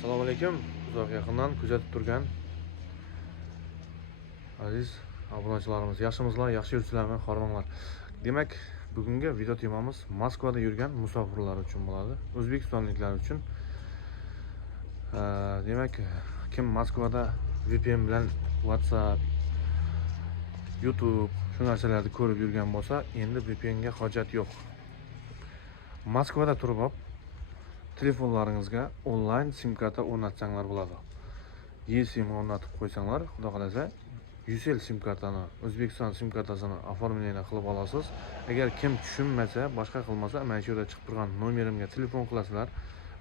Assalomu alaykum. Uzoq yaqindan kuzatib turgan aziz obunachilarimiz, yaxshimizlar, yaxshi yuribsizlarmi, xormanglar. Demak, bugungi video temamiz Moskvada yurgan musofirlar uchun bo'ladi. O'zbekistonliklar uchun. Demak, kim Moskvada VPN bilan WhatsApp, YouTube shu narsalarni ko'rib yurgan bo'lsa, endi VPN ga hojat yo'q. Moskvada turib telefonlaringizga onlayn sim karta o'rnatsanglar bo'ladi. eSIM o'rnatib qo'ysanglar, xudo xolasa, Ucell sim kartani, O'zbekiston sim kartasini oformleni qilib olasiz. Agar kim tushunmasa, boshqa qilmasa, mana shu yerda chiqib turgan nomerimga telefon qilasizlar.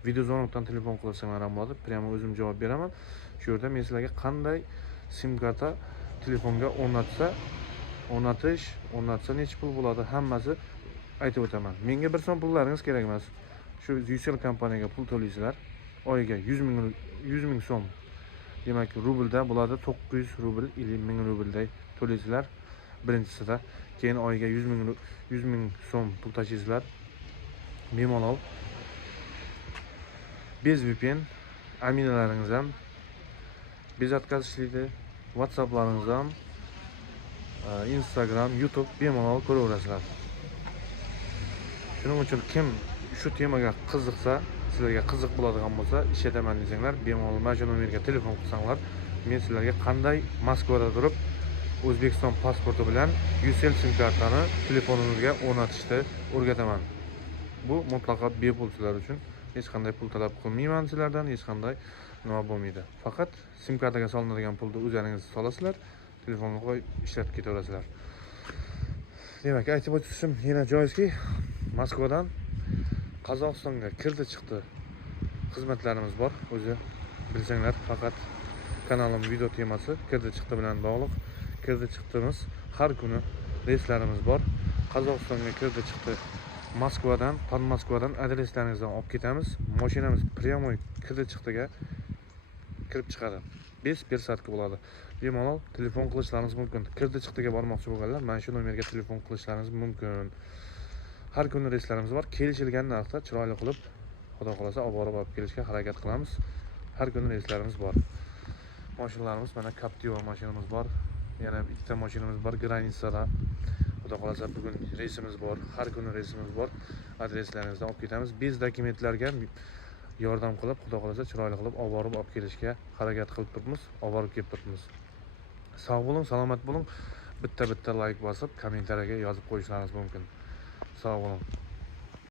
Videozonokdan telefon qilasizlar ham bo'ladi. Prямо o'zim javob beraman. Shu yerda men sizlarga qanday sim karta telefonga o'rnatsa necha pul bo'ladi, hammasi aytib o'taman. Menga 1 so'm pullaringiz kerak emas. Shu Ucell kompaniyaga pul to'laysizlar. Oyiga 100 ming so'm. Demak, rublda bo'ladi 900 rubl, 50 ming rublday to'laysizlar birinchisida. Keyin oyiga 100 ming so'm pul tashlaysizlar. Bemalol. Bez VPN aminalaringiz ham bezatkaz ishlaydi. WhatsApplaringiz ham, Instagram, YouTube bemalol ko'raverasizlar. Shuning uchun kim shu temaga qiziqsa, sizlarga qiziq bo'ladigan bo'lsa, ishataman desanglar, bemalol mana shu nomerga telefon qilsanglar, men sizlarga qanday Moskvada turib O'zbekiston pasporti bilan Ucell sim kartani telefoningizga o'rnatishni o'rgataman. Bu mutlaqo bepul sizlar uchun. Hech qanday pul talab qilmayman sizlardan, hech qanday nima bo'lmaydi. Faqat sim kartaga solinadigan pulni o'zlaringiz solasizlar, telefonga qo'yib ishlatib ketaverasizlar. Demak, aytib o'tishim yana joizki, Moskvadan Qozog'istonga kirdi chiqdi xizmatlarimiz bor. O'zi bilsanglar, faqat kanalim video temasi kirdi chiqdi bilan bog'liq. Kirdi chiqdimiz, har kuni reyslarimiz bor. Qozog'istonga kirdi chiqdi Moskvadan, Moskvadan adreslaringizdan olib ketamiz. Mashinamiz прямой kirdi chiqdiga kirib chiqadi. 5 soatka bo'ladi. Bemalol telefon qilishlaringiz mumkin. Kirdi chiqdiga bormoqchi bo'lganlar mana shu nomerga telefon qilishlaringiz mumkin. Har kuni reyslarimiz bor. Kelishilgan narxda chiroyli qilib, xudo xolasa olib kelishga harakat qilamiz. Har kuni reyslarimiz bor. Mashinalarimiz mana Captiva mashinamiz bor. Yana ikkita mashinamiz bor Granitsada. Xudo xolasa bugun reysimiz bor. Har kuni reysimiz bor. Adreslaringizdan olib ketamiz. Bez dokumentlarga yordam qilib, xudo xolasa chiroyli qilib olib kelishga harakat qilib turibmiz. Olib kelib turibmiz. Sog' bo'ling, salomat bo'ling. Bitta like bosib, kommentariyaga yozib qo'yishlaringiz mumkin. Sog' bo'ling.